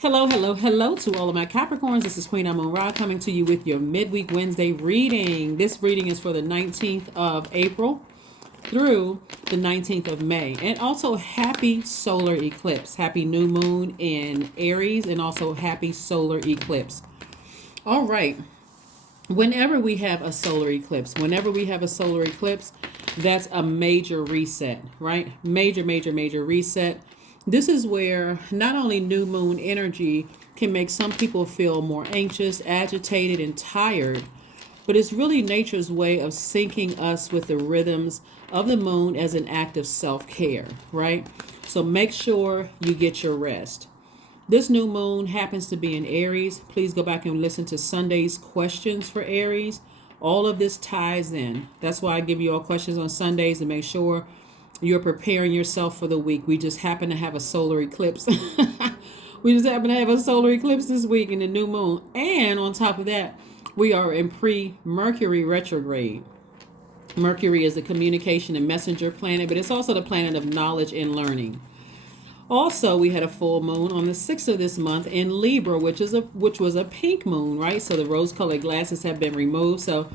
Hello, hello, hello to all of my Capricorns. This is Queen Amun Ra coming to you with your midweek Wednesday reading. This reading is for the 19th of April through the 19th of May. And also happy solar eclipse. Happy new moon in Aries and also happy solar eclipse. All right. Whenever we have a solar eclipse, that's a major reset, right? Major reset. This is where not only new moon energy can make some people feel more anxious, agitated, and tired, but it's really nature's way of syncing us with the rhythms of the moon as an act of self-care, right? So make sure you get your rest. This new moon happens to be in Aries. Please go back and listen to Sunday's questions for Aries. All of this ties in. That's why I give you all questions on Sundays to make sure you're preparing yourself for the week. We just happen to have a solar eclipse. This week in the new moon. And on top of that, we are in pre-Mercury retrograde. Mercury is the communication and messenger planet, but it's also the planet of knowledge and learning. Also, we had a full moon on the 6th of this month in Libra, which was a pink moon, right? So the rose-colored glasses have been removed. So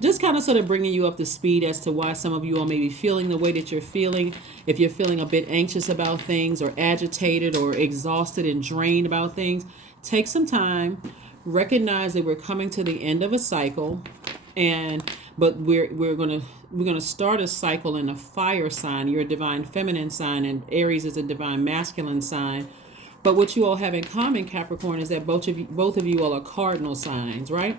just kind of sort of bringing you up to speed as to why some of you all may be feeling the way that you're feeling. If you're feeling a bit anxious about things or agitated or exhausted and drained about things, take some time, recognize that we're coming to the end of a cycle, but we're gonna start a cycle in a fire sign. You're a divine feminine sign, and Aries is a divine masculine sign. But what you all have in common, Capricorn, is that both of you all are cardinal signs, right?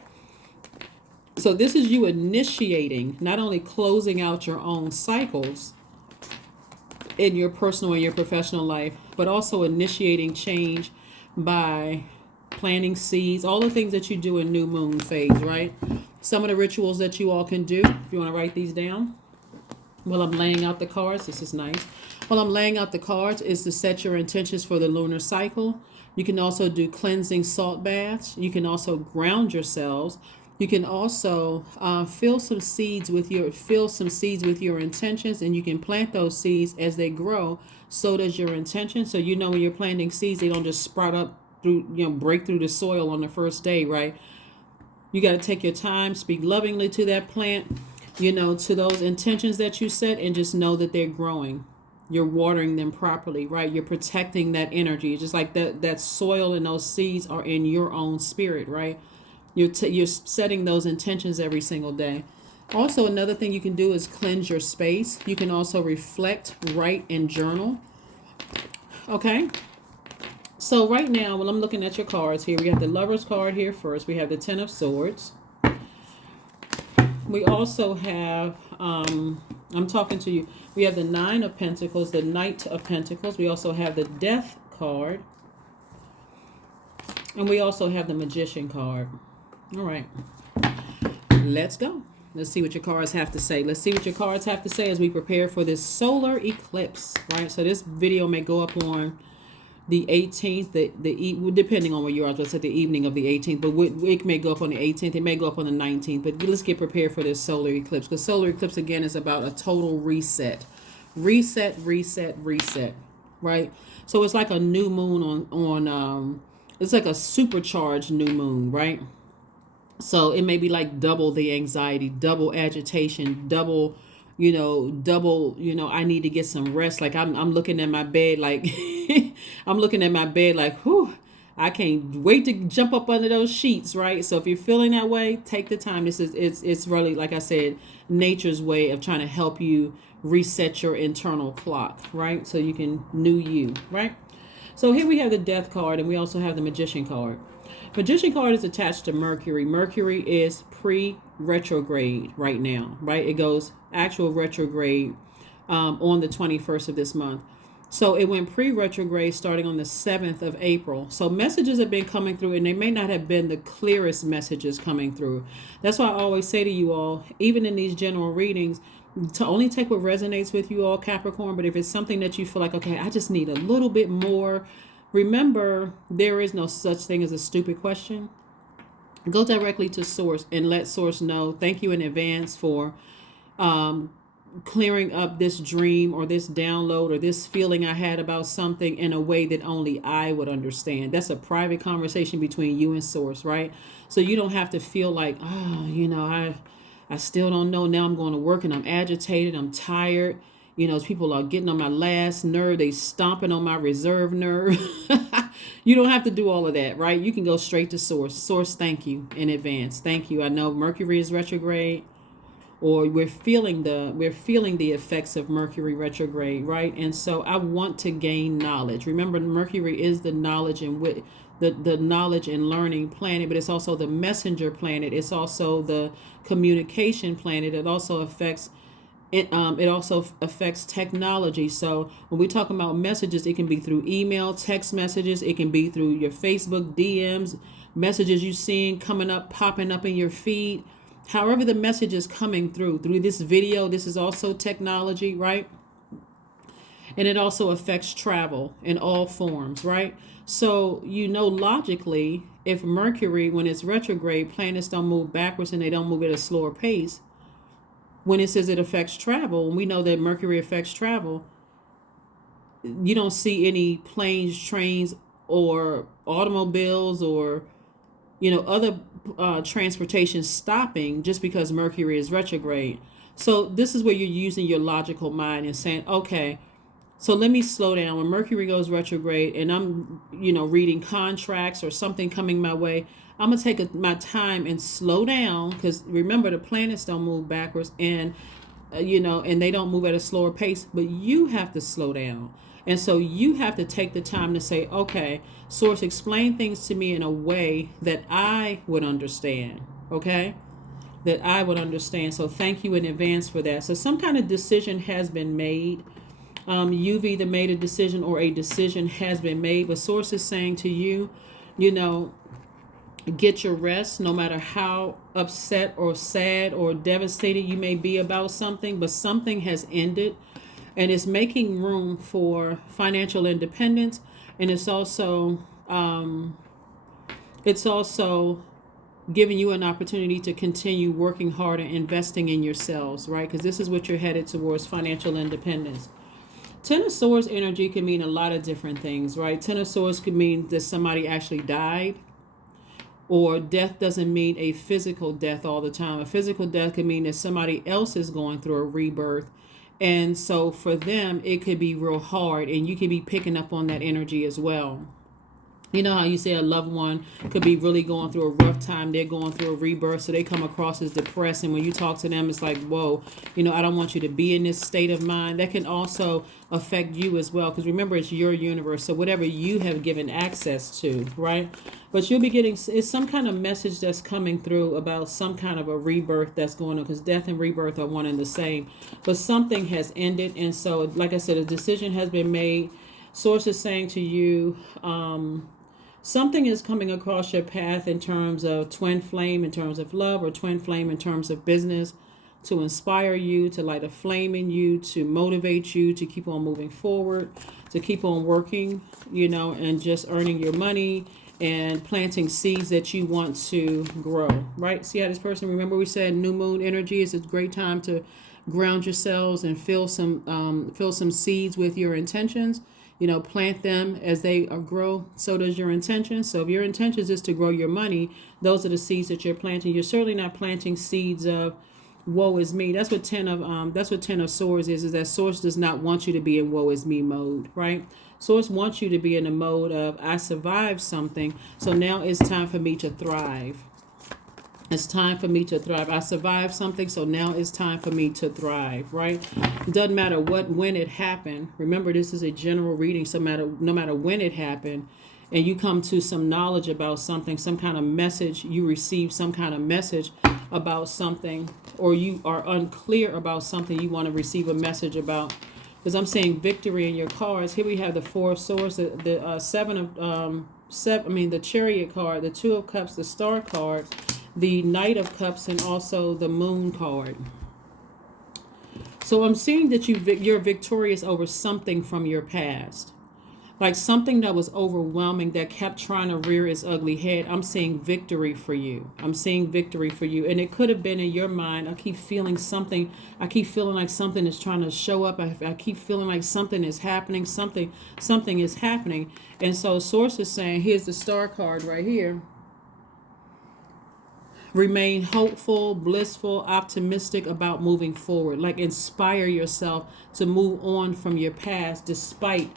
So this is you initiating, not only closing out your own cycles in your personal and your professional life, but also initiating change by planting seeds, all the things that you do in new moon phase, right? Some of the rituals that you all can do, if you want to write these down while I'm laying out the cards, this is nice. While I'm laying out the cards is to set your intentions for the lunar cycle. You can also do cleansing salt baths. You can also ground yourselves. You can also fill some seeds with your intentions, and you can plant those seeds as they grow. So does your intention. So when you're planting seeds, they don't just sprout up break through the soil on the first day, right? You got to take your time, speak lovingly to that plant, to those intentions that you set, and just know that they're growing. You're watering them properly, right? You're protecting that energy. Just like that soil and those seeds are in your own spirit, right? You're setting those intentions every single day. Also, another thing you can do is cleanse your space. You can also reflect, write, and journal. Okay? So right now, when I'm looking at your cards here, we have the Lover's card here first. We have the Ten of Swords. We also have, I'm talking to you, we have the Nine of Pentacles, the Knight of Pentacles. We also have the Death card. And we also have the Magician card. All right. Let's go. Let's see what your cards have to say. Let's see what your cards have to say as we prepare for this solar eclipse, right? So this video may go up on the 18th, depending on where you are. Let's say the evening of the 18th, but it may go up on the 18th. It may go up on the 19th. But let's get prepared for this solar eclipse, because solar eclipse again is about a total reset, right? So it's like a new moon on it's like a supercharged new moon, right? So it may be like double the anxiety, double agitation, double, I need to get some rest. Like I'm looking at my bed like whew, I can't wait to jump up under those sheets, right? So if you're feeling that way, take the time. It's really, like I said, nature's way of trying to help you reset your internal clock, right? So you can new you, right? So here we have the Death card, and we also have the Magician card. Magician card is attached to Mercury. Mercury is pre-retrograde right now, right? It goes actual retrograde on the 21st of this month. So it went pre-retrograde starting on the 7th of April. So messages have been coming through, and they may not have been the clearest messages coming through. That's why I always say to you all, even in these general readings, to only take what resonates with you all, Capricorn. But if it's something that you feel like, okay, I just need a little bit more, remember, there is no such thing as a stupid question. Go directly to source and let source know. Thank you in advance for clearing up this dream or this download or this feeling I had about something in a way that only I would understand. That's a private conversation between you and source, right? So you don't have to feel like, oh, I still don't know. Now I'm going to work and I'm agitated. I'm tired. People are getting on my last nerve. They stomping on my reserve nerve. You don't have to do all of that, right? You can go straight to source. Source, thank you in advance. Thank you. I know Mercury is retrograde, or we're feeling the effects of Mercury retrograde, right? And so I want to gain knowledge. Remember, Mercury is the knowledge and the knowledge and learning planet, but it's also the messenger planet. It's also the communication planet. It also affects technology. So when we talk about messages, it can be through email, text messages. It can be through your Facebook DMs, messages you seeing popping up in your feed. However the message is coming through this video, this is also technology, right? And it also affects travel in all forms, right? So, logically, if Mercury, when it's retrograde, planets don't move backwards and they don't move at a slower pace, when it says it affects travel, and we know that Mercury affects travel, you don't see any planes, trains, or automobiles or other transportation stopping just because Mercury is retrograde. So this is where you're using your logical mind and saying, okay, so let me slow down. When Mercury goes retrograde and I'm, reading contracts or something coming my way, I'm going to take my time and slow down, because remember, the planets don't move backwards and, and they don't move at a slower pace, but you have to slow down. And so you have to take the time to say, okay, source, explain things to me in a way that I would understand, okay? That I would understand. So thank you in advance for that. So some kind of decision has been made. You've either made a decision or a decision has been made. But source is saying to you, get your rest, no matter how upset or sad or devastated you may be about something, but something has ended. And it's making room for financial independence, and it's also giving you an opportunity to continue working hard and investing in yourselves, right? Because this is what you're headed towards, financial independence. Ten of Swords energy can mean a lot of different things, right? Ten of Swords could mean that somebody actually died, or death doesn't mean a physical death all the time. A physical death could mean that somebody else is going through a rebirth. And so for them, it could be real hard, and you could be picking up on that energy as well. You know how you say a loved one could be really going through a rough time. They're going through a rebirth, so they come across as depressed. And when you talk to them, it's like, whoa, I don't want you to be in this state of mind. That can also affect you as well, because remember, it's your universe. So whatever you have given access to, right? But you'll be getting, it's some kind of message that's coming through about some kind of a rebirth that's going on, because death and rebirth are one and the same. But something has ended. And so, like I said, a decision has been made. Source is saying to you, something is coming across your path in terms of twin flame, in terms of love, or twin flame in terms of business, to inspire you, to light a flame in you, to motivate you to keep on moving forward, to keep on working, and just earning your money and planting seeds that you want to grow, right? See how this person, remember we said new moon energy is a great time to ground yourselves and fill some seeds with your intentions. Plant them as they grow. So does your intention. So if your intentions is to grow your money, those are the seeds that you're planting. You're certainly not planting seeds of woe is me. That's what Ten of Swords is that Source does not want you to be in woe is me mode, right? Source wants you to be in the mode of I survived something, so now it's time for me to thrive. It's time for me to thrive. I survived something, so now it's time for me to thrive, right? It doesn't matter when it happened. Remember, this is a general reading, so no matter when it happened, and you come to some knowledge about something, some kind of message, you receive some kind of message about something, or you are unclear about something you want to receive a message about. Because I'm saying victory in your cards. Here we have the Four of Swords, the Chariot card, the Two of Cups, the Star card, the Knight of Cups, and also the Moon card. So I'm seeing that you're victorious over something from your past. Like something that was overwhelming that kept trying to rear its ugly head. I'm seeing victory for you. I'm seeing victory for you. And it could have been in your mind. I keep feeling something. I keep feeling like something is trying to show up. I keep feeling like something is happening. Something is happening. And so Source is saying, here's the star card right here. Remain hopeful, blissful, optimistic about moving forward. Like inspire yourself to move on from your past despite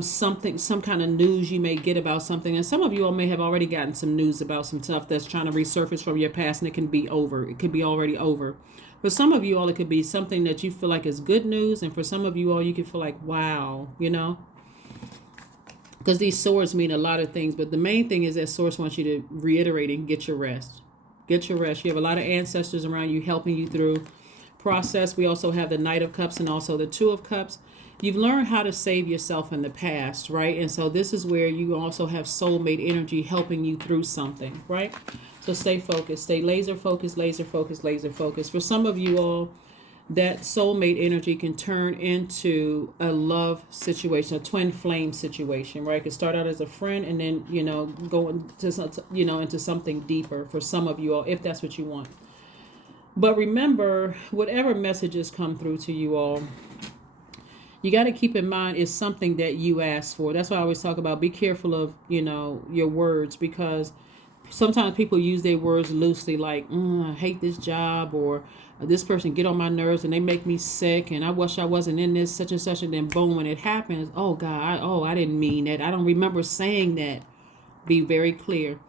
some kind of news you may get about something. And some of you all may have already gotten some news about some stuff that's trying to resurface from your past, and it can be over. It could be already over. For some of you all, it could be something that you feel like is good news. And for some of you all, you can feel like, wow, because these swords mean a lot of things. But the main thing is that Source wants you to reiterate and get your rest. Get your rest. You have a lot of ancestors around you helping you through process. We also have the Knight of Cups and also the Two of Cups. You've learned how to save yourself in the past, right? And so this is where you also have soulmate energy helping you through something, right? So stay focused. Stay laser focused, laser focused, laser focused. For some of you all, that soulmate energy can turn into a love situation, a twin flame situation, right? It can start out as a friend and then, go into something deeper for some of you all, if that's what you want. But remember, whatever messages come through to you all, you got to keep in mind it's something that you asked for. That's why I always talk about be careful of, your words, because sometimes people use their words loosely, like, I hate this job, or this person get on my nerves and they make me sick, and I wish I wasn't in this such and such, and then boom, when it happens, oh God, I didn't mean that. I don't remember saying that. Be very clear.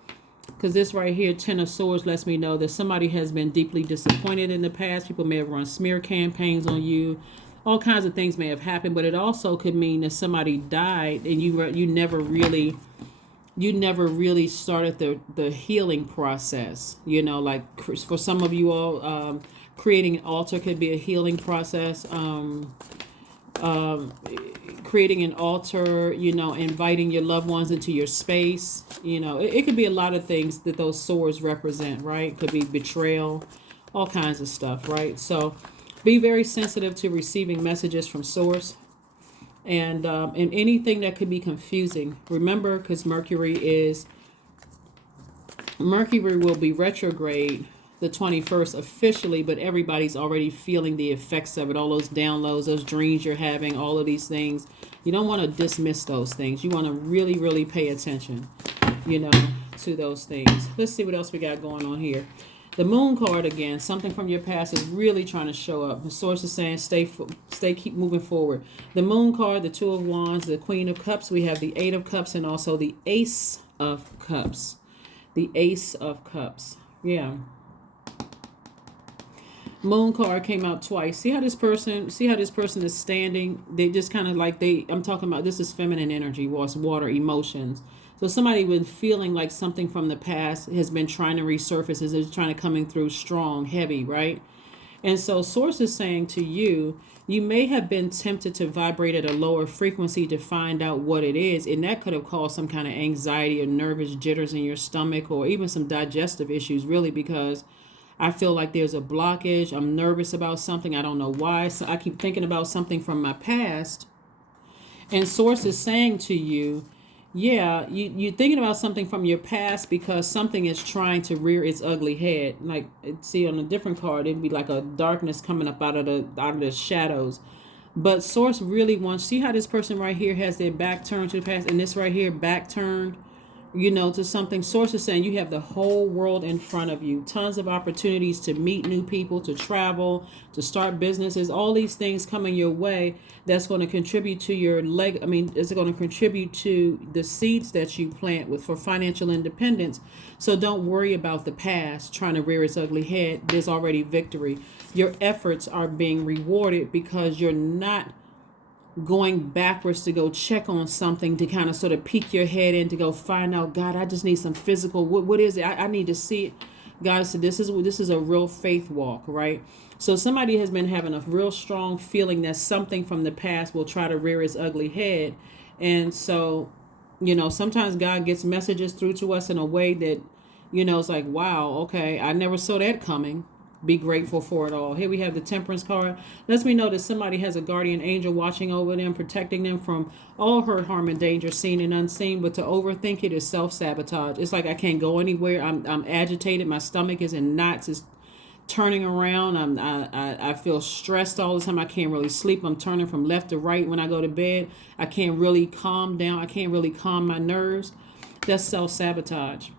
Because this right here, Ten of Swords, lets me know that somebody has been deeply disappointed in the past. People may have run smear campaigns on you. All kinds of things may have happened, but it also could mean that somebody died and you never really started the healing process. Like for some of you all, creating an altar could be a healing process. Creating an altar, inviting your loved ones into your space. It could be a lot of things that those swords represent, right? It could be betrayal, all kinds of stuff, right? So be very sensitive to receiving messages from Source. And anything that could be confusing. Remember, because Mercury will be retrograde the 21st officially, but everybody's already feeling the effects of it. All those downloads, those dreams you're having, all of these things. You don't want to dismiss those things. You want to really, really pay attention, to those things. Let's see what else we got going on here. The Moon card again, something from your past is really trying to show up. The Source is saying keep moving forward. The Moon card, the Two of Wands, the Queen of Cups. We have the Eight of Cups and also the Ace of Cups. The Ace of Cups. Yeah. Moon card came out twice. See how this person is standing? They just kind of like I'm talking about, this is feminine energy, water, emotions. So somebody been feeling like something from the past has been trying to resurface, is trying to coming through strong, heavy, right? And so Source is saying to you, you may have been tempted to vibrate at a lower frequency to find out what it is. And that could have caused some kind of anxiety or nervous jitters in your stomach, or even some digestive issues, really, because I feel like there's a blockage. I'm nervous about something. I don't know why. So I keep thinking about something from my past. And Source is saying to you, yeah, you're thinking about something from your past because something is trying to rear its ugly head. Like, see, on a different card, it'd be like a darkness coming up out of the shadows. But Source really wants, see how this person right here has their back turned to the past, and this right here back turned, to something. Source is saying you have the whole world in front of you. Tons of opportunities to meet new people, to travel, to start businesses, all these things coming your way that's going to contribute to your it's going to contribute to the seeds that you plant for financial independence. So don't worry about the past trying to rear its ugly head. There's already victory. Your efforts are being rewarded because you're not going backwards to go check on something, to kind of sort of peek your head in to go find out, God, I just need some physical, what is it? I need to see it. God said, this is a real faith walk, right? So somebody has been having a real strong feeling that something from the past will try to rear its ugly head. And so, sometimes God gets messages through to us in a way that, it's like, wow, okay, I never saw that coming. Be grateful for it all. Here we have the Temperance card. Lets me know that somebody has a guardian angel watching over them, protecting them from all hurt, harm, and danger, seen and unseen. But to overthink it is self-sabotage. It's like I can't go anywhere. I'm agitated. My stomach is in knots. It's turning around. I feel stressed all the time. I can't really sleep. I'm turning from left to right when I go to bed. I can't really calm down. I can't really calm my nerves. That's self-sabotage.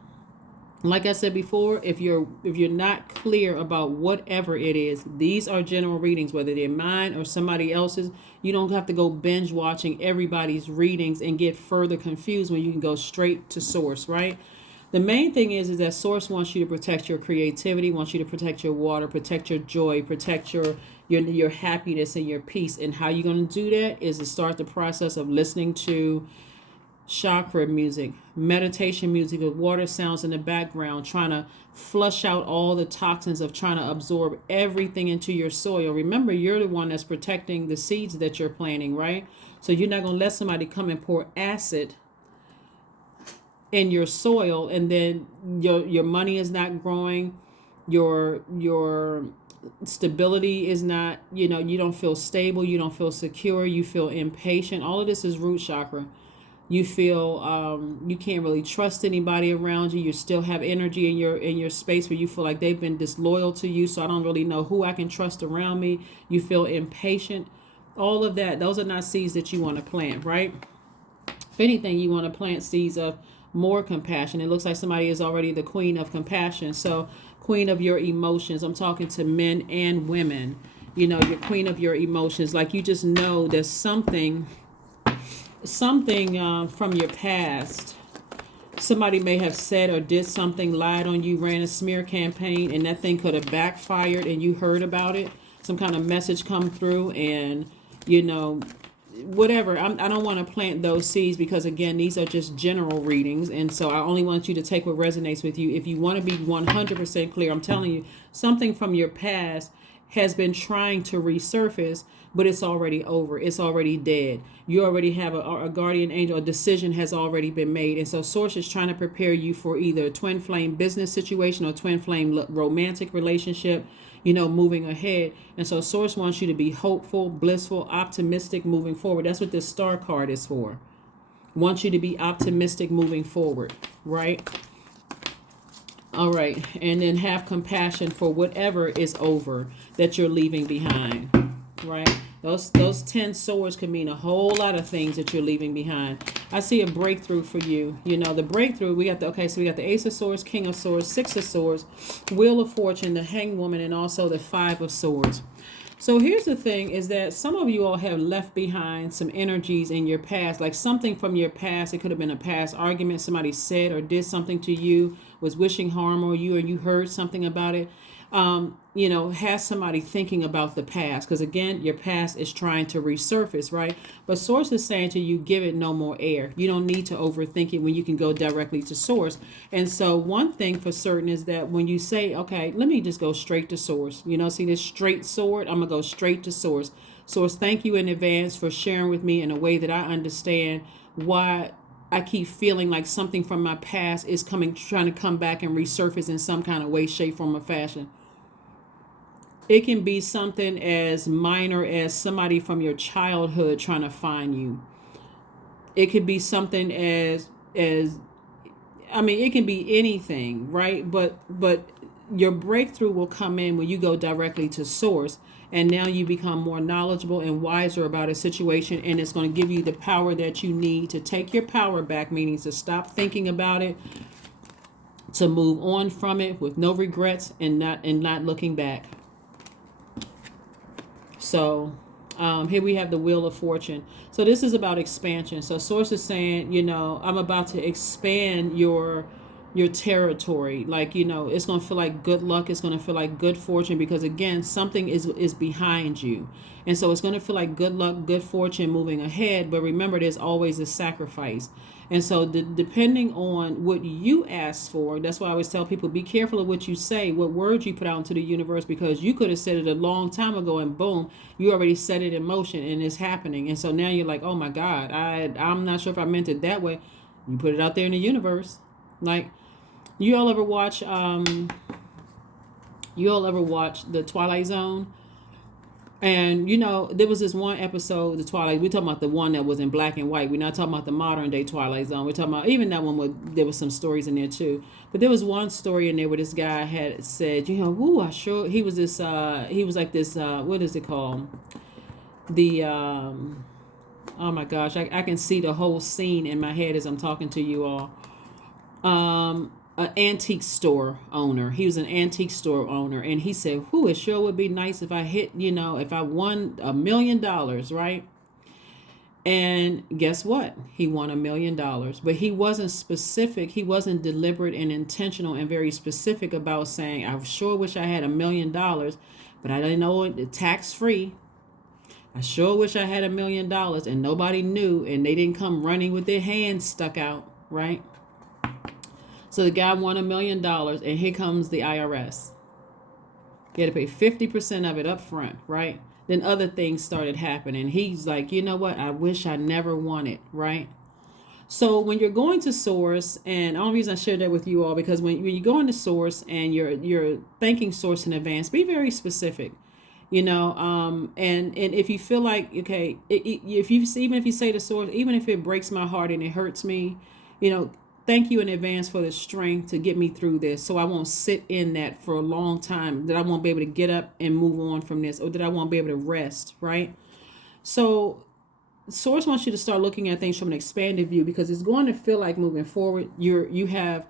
Like I said before, if you're not clear about whatever it is, these are general readings, whether they're mine or somebody else's. You don't have to go binge watching everybody's readings and get further confused when you can go straight to source, right? The main thing is that source wants you to protect your creativity, wants you to protect your water, protect your joy, protect your happiness and your peace. And how you're going to do that is to start the process of listening to chakra music, meditation music with water sounds in the background, trying to flush out all the toxins of trying to absorb everything into your soil. Remember, you're the one that's protecting the seeds that you're planting, right? So you're not going to let somebody come and pour acid in your soil, and then your money is not growing, your stability is not, you don't feel stable, you don't feel secure, you feel impatient. All of this is root chakra. You feel you can't really trust anybody around you. You still have energy in your space where you feel like they've been disloyal to you, so I don't really know who I can trust around me. You feel impatient. All of that, those are not seeds that you want to plant, right? If anything, you want to plant seeds of more compassion. It looks like somebody is already the queen of compassion. So queen of your emotions. I'm talking to men and women. You're queen of your emotions. Like, you just know there's something from your past. Somebody may have said or did something, lied on you, ran a smear campaign, and that thing could have backfired and you heard about it. Some kind of message come through, and whatever. I don't want to plant those seeds because, again, these are just general readings, and so I only want you to take what resonates with you. If you want to be 100% clear, I'm telling you, something from your past has been trying to resurface, but it's already over. It's already dead. You already have a guardian angel. A decision has already been made. And so source is trying to prepare you for either a twin flame business situation or twin flame romantic relationship, moving ahead. And so source wants you to be hopeful, blissful, optimistic moving forward. That's what this star card is for. Wants you to be optimistic moving forward, right? All right. And then have compassion for whatever is over that you're leaving behind, right? Those 10 swords can mean a whole lot of things that you're leaving behind. I see a breakthrough for you. The breakthrough, we got the Ace of Swords, King of Swords, Six of Swords, Wheel of Fortune, the Hanged Woman, and also the Five of Swords. So here's the thing, is that some of you all have left behind some energies in your past, like something from your past. It could have been a past argument. Somebody said or did something to you, was wishing harm on you, or you heard something about it. Has somebody thinking about the past, because again, your past is trying to resurface, right? But source is saying to you, give it no more air. You don't need to overthink it when you can go directly to source. And so one thing for certain is that when you say, okay, let me just go straight to source, see this straight sword, I'm gonna go straight to source. Source, thank you in advance for sharing with me in a way that I understand why I keep feeling like something from my past is trying to come back and resurface in some kind of way, shape, form, or fashion. It can be something as minor as somebody from your childhood trying to find you. It could be something it can be anything, right? But your breakthrough will come in when you go directly to source, and now you become more knowledgeable and wiser about a situation, and it's going to give you the power that you need to take your power back, meaning to stop thinking about it, to move on from it with no regrets and not looking back. So here we have the Wheel of Fortune. So this is about expansion. So source is saying, I'm about to expand your territory. Like, it's going to feel like good luck. It's going to feel like good fortune, because again, something is behind you. And so it's going to feel like good luck, good fortune moving ahead. But remember, there's always a sacrifice. And so depending on what you ask for, that's why I always tell people, be careful of what you say, what words you put out into the universe, because you could have said it a long time ago and boom, you already set it in motion and it's happening. And so now you're like, oh my God, I'm not sure if I meant it that way. You put it out there in the universe. Like, you all ever watch You all ever watch The Twilight Zone? And you know, there was this one episode, The Twilight. We're talking about the one that was in black and white. We're not talking about the modern day Twilight Zone. We're talking about even that one where there was some stories in there too. But there was one story in there where this guy had said, you know, "Ooh, I sure." He was this. He was like this. What is it called? The. Oh my gosh, I can see the whole scene in my head as I'm talking to you all. An antique store owner. He was an antique store owner, and he said, "Whoo, it sure would be nice if I hit, you know, if I won $1 million, right?" And guess what? He won $1 million, but he wasn't specific. He wasn't deliberate and intentional and very specific about saying, "I sure wish I had $1 million, but I didn't know it tax free. I sure wish I had $1 million," and nobody knew, and they didn't come running with their hands stuck out, right? So the guy won $1 million, and here comes the IRS. He had to pay 50% of it up front, right? Then other things started happening. He's like, you know what? I wish I never won it, right? So when you're going to source, and the only reason I shared that with you all, because when you go into source and you're thanking source in advance, be very specific. You know, and if you feel like, okay, if you, even if you say to source, even if it breaks my heart and it hurts me, you know, thank you in advance for the strength to get me through this, so I won't sit in that for a long time, that I won't be able to get up and move on from this, or that I won't be able to rest, right? So source wants you to start looking at things from an expanded view, because it's going to feel like moving forward, you have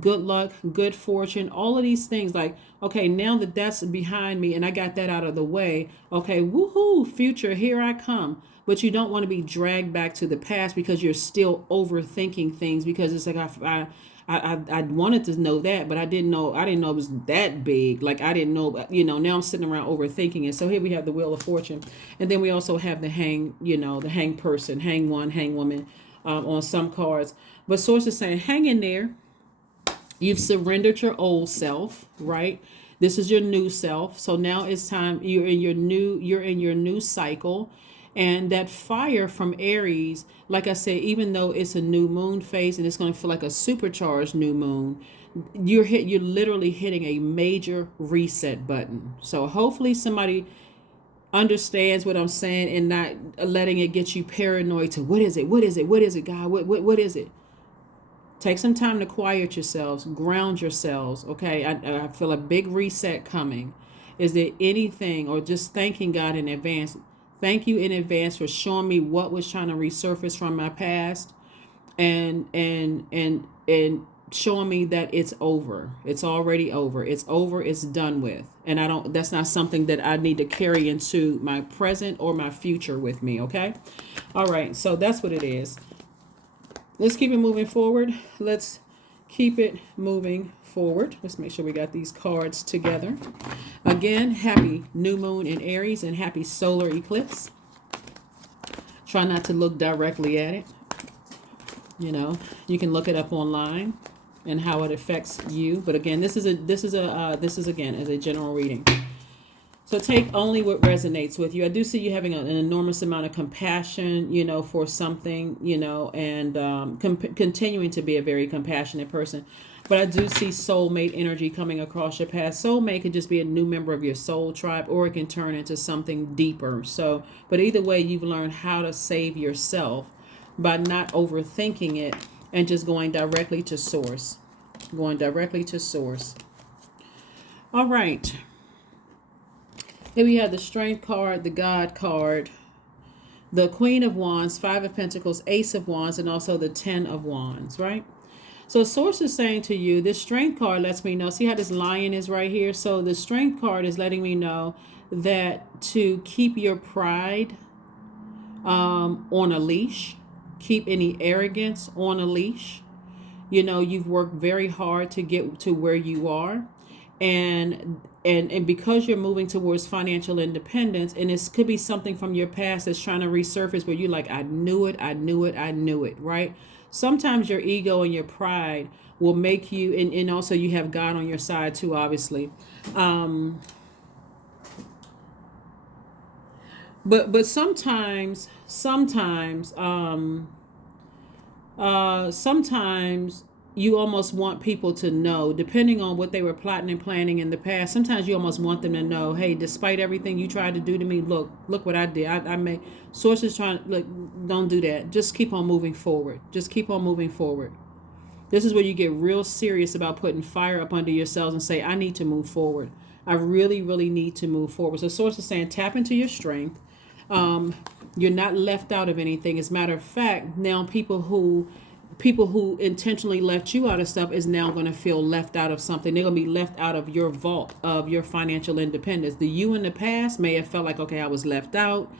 good luck, good fortune, all of these things. Like, okay, now that that's behind me and I got that out of the way, okay, woohoo, future, here I come. But you don't want to be dragged back to the past because you're still overthinking things, because it's like I wanted to know that, but I didn't know it was that big. Like, I didn't know, you know, now I'm sitting around overthinking it. So here we have the Wheel of Fortune, and then we also have the hang, you know, the hang person, hang one, hang woman, on some cards. But source is saying, hang in there. You've surrendered your old self, right? This is your new self. So now it's time, you're in your new cycle. And that fire from Aries, like I said, even though it's a new moon phase and it's going to feel like a supercharged new moon, you're literally hitting a major reset button. So hopefully somebody understands what I'm saying and not letting it get you paranoid to what is it, God, what is it? Take some time to quiet yourselves, ground yourselves, okay? I feel a big reset coming. Is there anything, or just thanking God in advance? Thank you in advance for showing me what was trying to resurface from my past, and showing me that it's over. It's already over. It's over. It's done with. And that's not something that I need to carry into my present or my future with me, okay? All right, so that's what it is. Let's keep it moving forward. Let's keep it moving forward. Let's make sure we got these cards together. Again, happy new moon in Aries and happy solar eclipse. Try not to look directly at it. You know, you can look it up online and how it affects you. But again, this is again as a general reading. So take only what resonates with you. I do see you having an enormous amount of compassion, you know, for something, you know, and continuing to be a very compassionate person. But I do see soulmate energy coming across your path. Soulmate could just be a new member of your soul tribe, or it can turn into something deeper. So, but either way, you've learned how to save yourself by not overthinking it and just going directly to source. Going directly to source. All right. Here we have the Strength card, the God card, the Queen of Wands, Five of Pentacles, Ace of Wands, and also the 10 of Wands, right? So Source is saying to you, this Strength card lets me know, see how this lion is right here? So the Strength card is letting me know that to keep your pride on a leash, keep any arrogance on a leash. You know, you've worked very hard to get to where you are. And because you're moving towards financial independence, and this could be something from your past that's trying to resurface where you're like, I knew it, right? Sometimes your ego and your pride will make you, and also you have God on your side too, obviously. But sometimes you almost want people to know, depending on what they were plotting and planning in the past. Sometimes you almost want them to know, hey, despite everything you tried to do to me, look what I did. I made sources trying, look, don't do that. Just keep on moving forward. Just keep on moving forward. This is where you get real serious about putting fire up under yourselves and say, I need to move forward. I really, really need to move forward. So source is saying, tap into your strength. You're not left out of anything. As a matter of fact, now people who intentionally left you out of stuff is now going to feel left out of something. They're going to be left out of your vault of your financial independence. The you in the past may have felt like, okay, I was left out.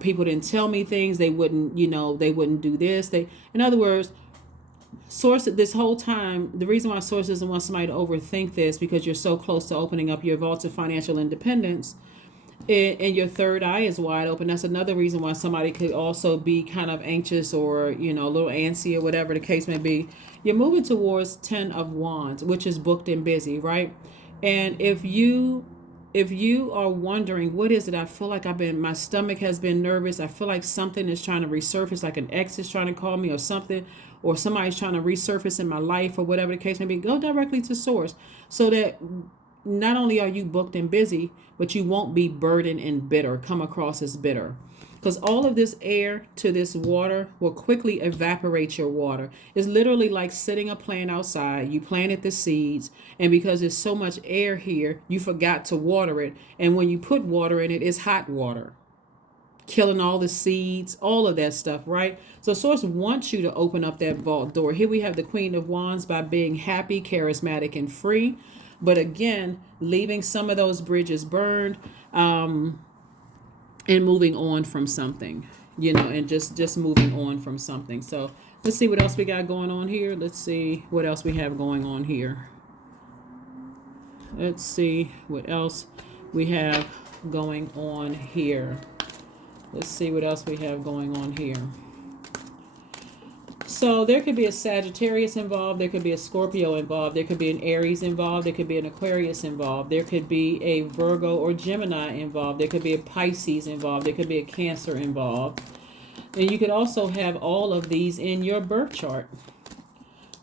People didn't tell me things. They wouldn't do this. In other words, source this whole time, the reason why source doesn't want somebody to overthink this, because you're so close to opening up your vault of financial independence, and your third eye is wide open. That's another reason why somebody could also be kind of anxious or, a little antsy or whatever the case may be. You're moving towards 10 of Wands, which is booked and busy, right? And if you are wondering, what is it? I feel like my stomach has been nervous. I feel like something is trying to resurface, like an ex is trying to call me or something, or somebody's trying to resurface in my life or whatever the case may be. Go directly to source so that not only are you booked and busy, but you won't be burdened and bitter, come across as bitter. Because all of this air to this water will quickly evaporate your water. It's literally like sitting a plant outside. You planted the seeds, and because there's so much air here, you forgot to water it. And when you put water in it, it's hot water, killing all the seeds, all of that stuff, right? So source wants you to open up that vault door. Here we have the Queen of Wands by being happy, charismatic, and free. But again, leaving some of those bridges burned, and moving on from something, and just moving on from something. So let's see what else we got going on here. Let's see what else we have going on here. Let's see what else we have going on here. Let's see what else we have going on here. So there could be a Sagittarius involved. There could be a Scorpio involved. There could be an Aries involved. There could be an Aquarius involved. There could be a Virgo or Gemini involved. There could be a Pisces involved. There could be a Cancer involved. And you could also have all of these in your birth chart.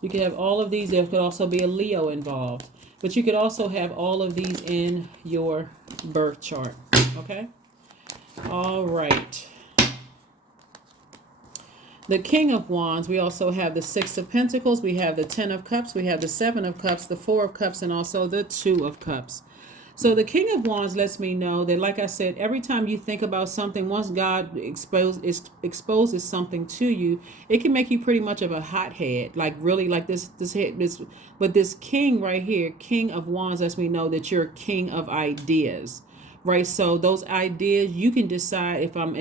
You could have all of these. There could also be a Leo involved. But you could also have all of these in your birth chart. Okay? All right. The King of Wands, we also have the Six of Pentacles, we have the 10 of Cups, we have the 7 of Cups, the 4 of Cups, and also the 2 of Cups. So the King of Wands lets me know that, like I said, every time you think about something, once God exposes something to you, it can make you pretty much of a hothead, like really like this. But this King right here, King of Wands, lets me know that you're king of ideas. Right, so those ideas, you can decide if I'm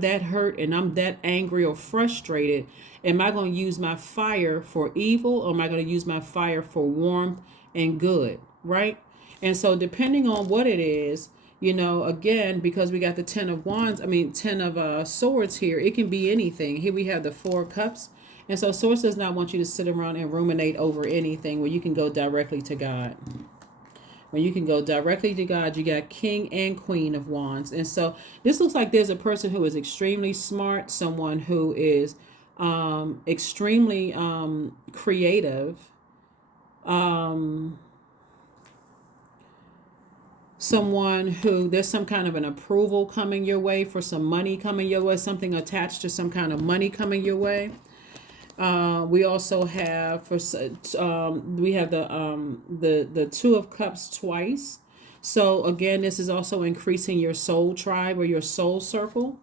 that hurt and I'm that angry or frustrated, am I going to use my fire for evil, or am I going to use my fire for warmth and good, right? And so depending on what it is, again, because we got the 10 of swords here, it can be anything. Here we have the 4 of Cups. And so source does not want you to sit around and ruminate over anything, where you can go directly to God. When you can go directly to God, you got King and Queen of Wands. And so this looks like there's a person who is extremely smart, someone who is extremely creative, someone who there's some kind of an approval coming your way for some money coming your way, something attached to some kind of money coming your way. We also have we have the 2 of Cups twice. So again, this is also increasing your soul tribe or your soul circle.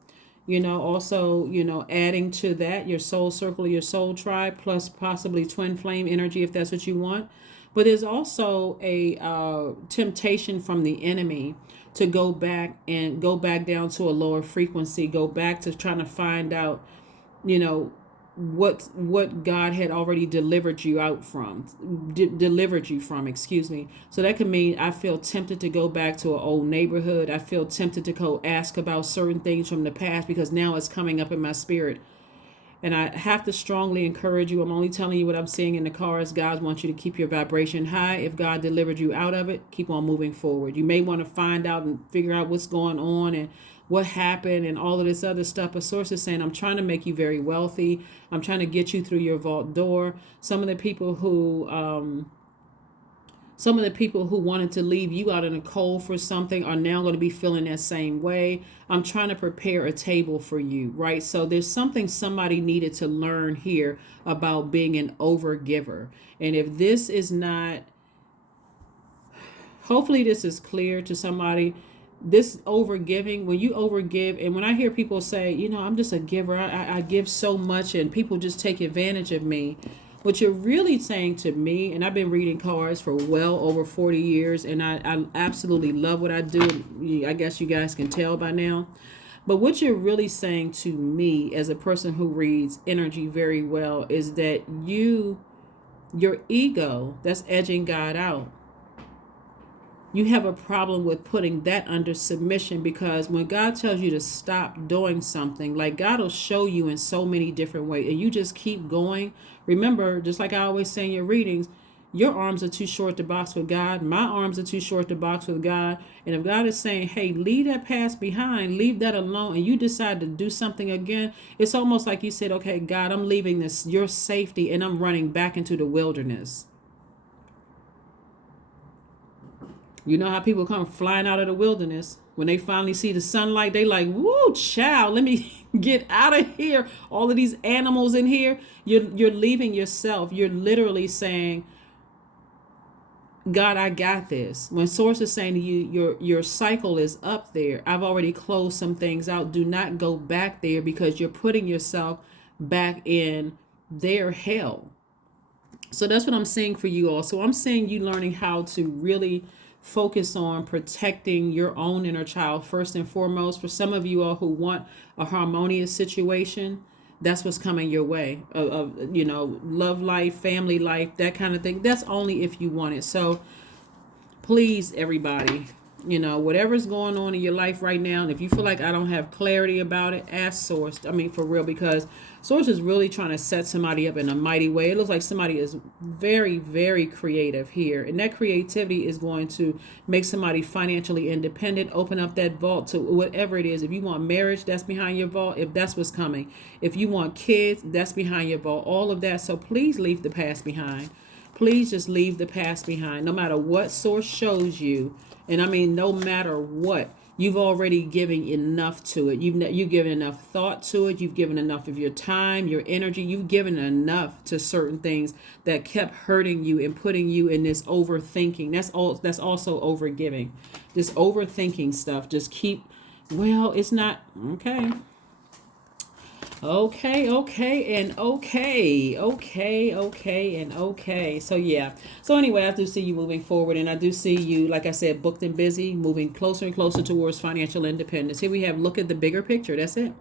Also, adding to that your soul circle, your soul tribe, plus possibly twin flame energy if that's what you want. But there's also a temptation from the enemy to go back down to a lower frequency, go back to trying to find out, what God had already delivered you from. So that could mean I feel tempted to go back to an old neighborhood. I feel tempted to go ask about certain things from the past, because now it's coming up in my spirit. And I have to strongly encourage you. I'm only telling you what I'm seeing in the cards. God wants you to keep your vibration high. If God delivered you out of it, keep on moving forward. You may want to find out and figure out what's going on and what happened and all of this other stuff. But source is saying, I'm trying to make you very wealthy. I'm trying to get you through your vault door. Some of the people who wanted to leave you out in the cold for something are now going to be feeling that same way. I'm trying to prepare a table for you, right? So there's something somebody needed to learn here about being an overgiver. And if this is not, hopefully this is clear to somebody. This overgiving, when you overgive, and when I hear people say, I'm just a giver, I give so much and people just take advantage of me. What you're really saying to me, and I've been reading cards for well over 40 years, and I absolutely love what I do. I guess you guys can tell by now. But what you're really saying to me as a person who reads energy very well is that your ego, that's edging God out. You have a problem with putting that under submission, because when God tells you to stop doing something, like God will show you in so many different ways, and you just keep going. Remember, just like I always say in your readings, your arms are too short to box with God. My arms are too short to box with God. And if God is saying, hey, leave that past behind, leave that alone, and you decide to do something again, it's almost like you said, okay, God, I'm leaving this, your safety, and I'm running back into the wilderness. You know how people come flying out of the wilderness when they finally see the sunlight? They like, woo, child, let me get out of here. All of these animals in here. You're leaving yourself. You're literally saying, God, I got this. When source is saying to you, your cycle is up there. I've already closed some things out. Do not go back there, because you're putting yourself back in their hell. So that's what I'm saying for you all. So I'm saying you learning how to really focus on protecting your own inner child first and foremost. For some of you all who want a harmonious situation, that's what's coming your way. Love life, family life, that kind of thing. That's only if you want it. So please, everybody, whatever's going on in your life right now, and if you feel like I don't have clarity about it, ask source. I mean, for real, because source is really trying to set somebody up in a mighty way. It looks like somebody is very, very creative here, and that creativity is going to make somebody financially independent, open up that vault to whatever it is. If you want marriage, that's behind your vault, if that's what's coming. If you want kids, that's behind your vault, all of that. So please leave the past behind. Please just leave the past behind, no matter what source shows you. And I mean, no matter what, you've already given enough to it. You've given enough thought to it. You've given enough of your time, your energy. You've given enough to certain things that kept hurting you and putting you in this overthinking. That's also overgiving. This overthinking stuff. Just keep, well, it's not, okay. Okay, and okay. So yeah. So anyway, I do see you moving forward, and I do see you, like I said, booked and busy, moving closer and closer towards financial independence. Here we have, look at the bigger picture. That's it.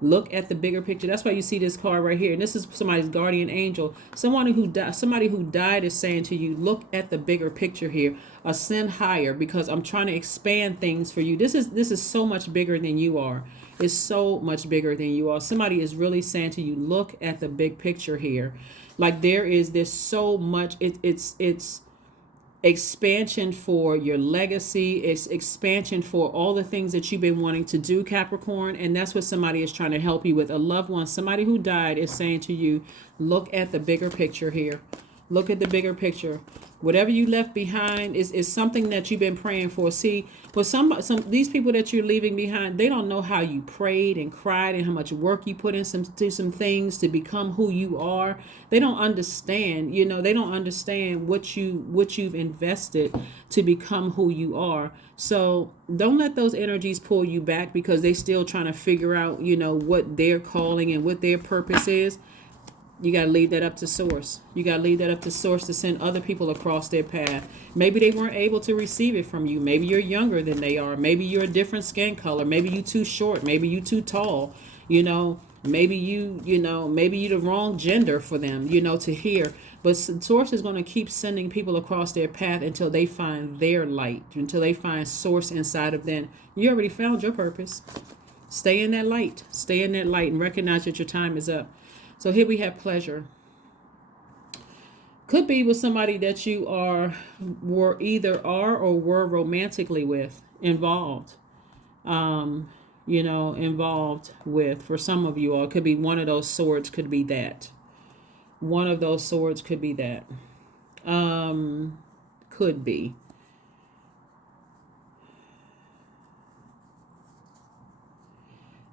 Look at the bigger picture. That's why you see this card right here. And this is somebody's guardian angel. Somebody who died is saying to you, look at the bigger picture here. Ascend higher, because I'm trying to expand things for you. This is so much bigger than you are. It's so much bigger than you are. Somebody is really saying to you, look at the big picture here. Like there's so much. It's expansion for your legacy. It's expansion for all the things that you've been wanting to do, Capricorn. And that's what somebody is trying to help you with. A loved one, somebody who died, is saying to you, look at the bigger picture here. Look at the bigger picture. Whatever you left behind is something that you've been praying for. See, but some these people that you're leaving behind, they don't know how you prayed and cried and how much work you put into some things to become who you are. They don't understand, they don't understand what you've invested to become who you are. So don't let those energies pull you back, because they still trying to figure out, what their calling and what their purpose is. You got to leave that up to source. You got to leave that up to source to send other people across their path. Maybe they weren't able to receive it from you. Maybe you're younger than they are. Maybe you're a different skin color. Maybe you too short. Maybe you too tall. Maybe maybe you the wrong gender for them, to hear. But source is going to keep sending people across their path until they find their light, until they find source inside of them. You already found your purpose. Stay in that light. Stay in that light and recognize that your time is up. So here we have pleasure. Could be with somebody that you were romantically involved. involved with. For some of you all, it could be one of those swords, could be that. One of those swords could be that. Could be.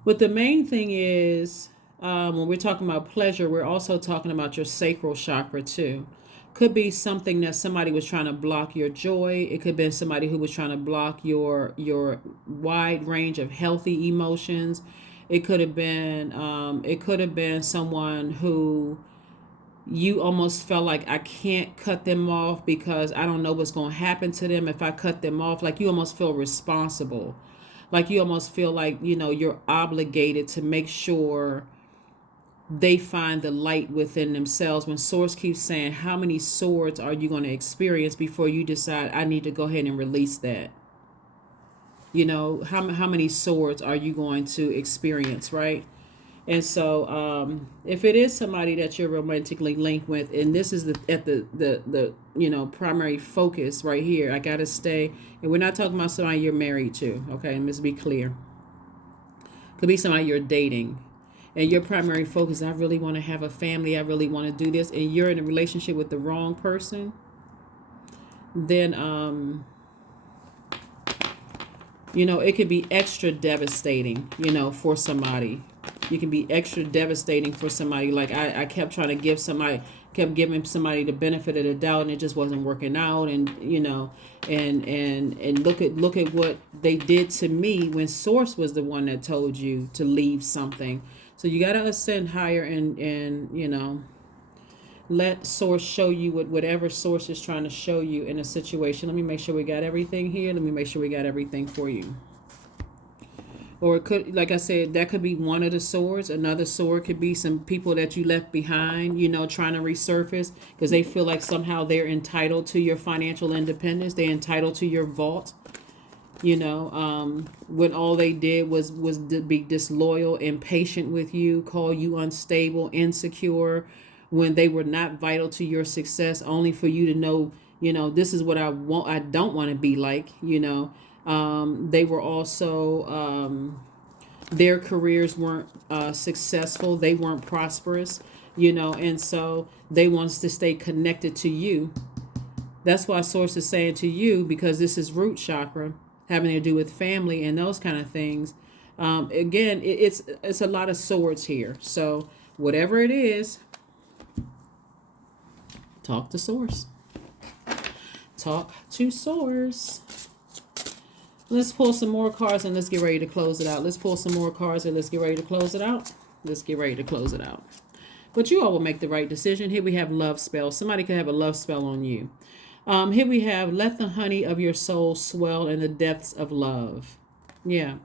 But the main thing is, when we're talking about pleasure, we're also talking about your sacral chakra too. Could be something that somebody was trying to block your joy. It could be somebody who was trying to block your wide range of healthy emotions. It could have been someone who you almost felt like, I can't cut them off because I don't know what's going to happen to them if I cut them off. Like you almost feel responsible. Like you almost feel like, you're obligated to make sure they find the light within themselves. When Source keeps saying, how many swords are you going to experience before you decide, I need to go ahead and release that? How many swords are you going to experience, right? And so if it is somebody that you're romantically linked with, and this is the primary focus right here, I got to stay. And we're not talking about somebody you're married to. Okay, let's be clear. Could be somebody you're dating. And your primary focus, I really want to have a family. I really want to do this. And you're in a relationship with the wrong person. Then, it could be extra devastating, for somebody. You can be extra devastating for somebody. Like I kept trying to kept giving somebody the benefit of the doubt, and it just wasn't working out. And and look at what they did to me when Source was the one that told you to leave something. So you got to ascend higher and let Source show you whatever Source is trying to show you in a situation. Let me make sure we got everything here. Let me make sure we got everything for you. Or it could, like I said, that could be one of the swords. Another sword could be some people that you left behind, trying to resurface because they feel like somehow they're entitled to your financial independence. They're entitled to your vault. When all they did was be disloyal, impatient with you, call you unstable, insecure, when they were not vital to your success, only for you to know, this is what I don't want to be like, They were also, their careers weren't successful. They weren't prosperous, and so they want us to stay connected to you. That's why Source is saying to you, because this is root chakra, having to do with family and those kind of things. Again, it's a lot of swords here. So whatever it is, talk to Source. Talk to Source. Let's pull some more cards and let's get ready to close it out. Let's pull some more cards and let's get ready to close it out. Let's get ready to close it out. But you all will make the right decision. Here we have love spell. Somebody could have a love spell on you. Here we have, let the honey of your soul swell in the depths of love. Yeah.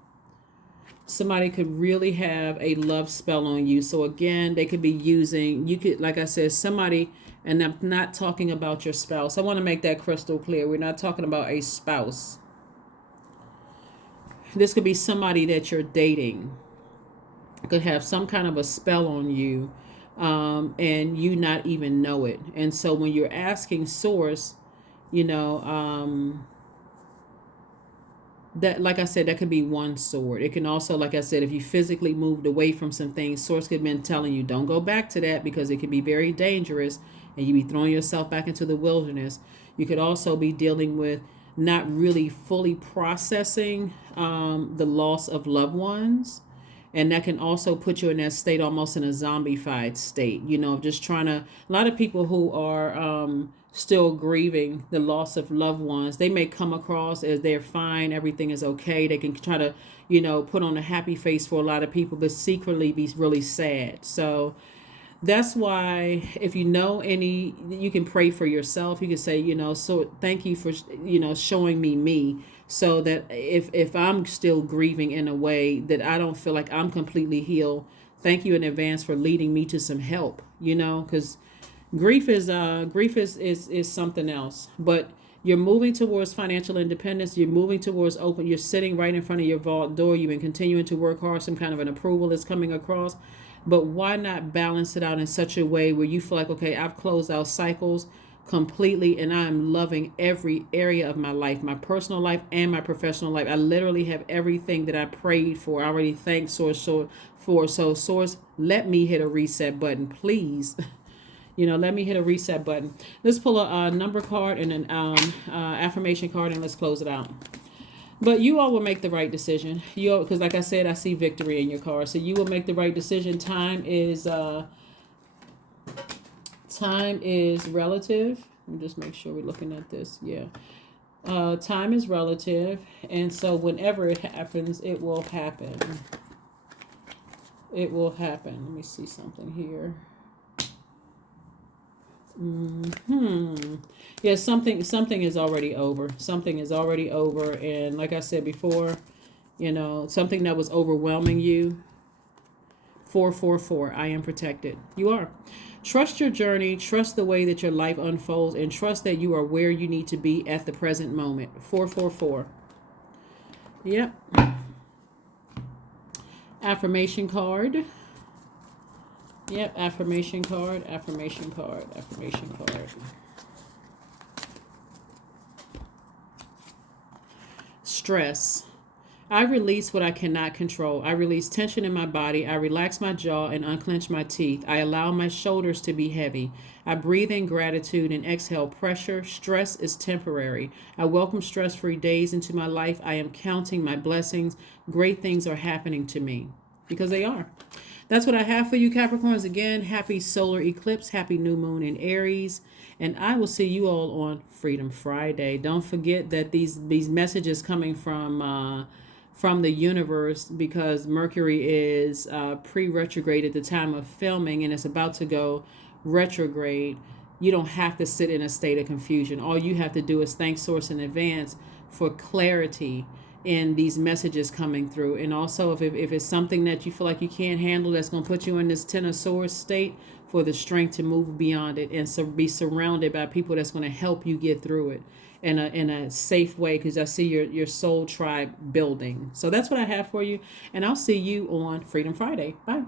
Somebody could really have a love spell on you. So again, they could be using, you could, like I said, somebody, and I'm not talking about your spouse. I want to make that crystal clear. We're not talking about a spouse. This could be somebody that you're dating. Could have some kind of a spell on you, and you not even know it. And so when you're asking Source, that, like I said, that could be one sword. It can also, like I said, if you physically moved away from some things, Source could have been telling you, don't go back to that because it could be very dangerous and you be throwing yourself back into the wilderness. You could also be dealing with not really fully processing the loss of loved ones. And that can also put you in that state, almost in a zombified state, just trying to, a lot of people who are still grieving the loss of loved ones, they may come across as they're fine, everything is okay. They can try to, put on a happy face for a lot of people, but secretly be really sad. So that's why if you know any, you can pray for yourself. You can say, so thank you for, showing me. So that if I'm still grieving in a way that I don't feel like I'm completely healed, thank you in advance for leading me to some help, because grief is something else. But you're moving towards financial independence. You're moving towards open. You're sitting right in front of your vault door. You've been continuing to work hard. Some kind of an approval is coming across. But why not balance it out in such a way where you feel like, okay, I've closed out cycles, completely, and I'm loving every area of my life, my personal life and my professional life. I literally have everything that I prayed for. I already thanked Source, let me hit a reset button, please. Let me hit a reset button. Let's pull a number card and an affirmation card, and let's close it out. But you all will make the right decision. Because like I said, I see victory in your card. So you will make the right decision. Time is relative. Let me just make sure we're looking at this. Yeah. Time is relative. And so whenever it happens, it will happen. It will happen. Let me see something here. Yeah, something is already over. Something is already over. And like I said before, something that was overwhelming you. 444. I am protected. You are. Trust your journey. Trust the way that your life unfolds, and trust that you are where you need to be at the present moment. 444. Yep. Affirmation card. Yep, affirmation card. Stress. I release what I cannot control. I release tension in my body. I relax my jaw and unclench my teeth. I allow my shoulders to be heavy. I breathe in gratitude and exhale pressure. Stress is temporary. I welcome stress-free days into my life. I am counting my blessings. Great things are happening to me, because they are. That's what I have for you, Capricorns. Again, happy solar eclipse, happy new moon in Aries, and I will see you all on Freedom Friday. Don't forget that these messages coming from the universe, because Mercury is pre-retrograde at the time of filming, and it's about to go retrograde. You don't have to sit in a state of confusion. All you have to do is thank Source in advance for clarity in these messages coming through. And also, if it's something that you feel like you can't handle, that's going to put you in this Ten of Swords state, for the strength to move beyond it and so be surrounded by people that's going to help you get through it in a safe way, because I see your soul tribe building. So that's what I have for you, and I'll see you on Freedom Friday. Bye.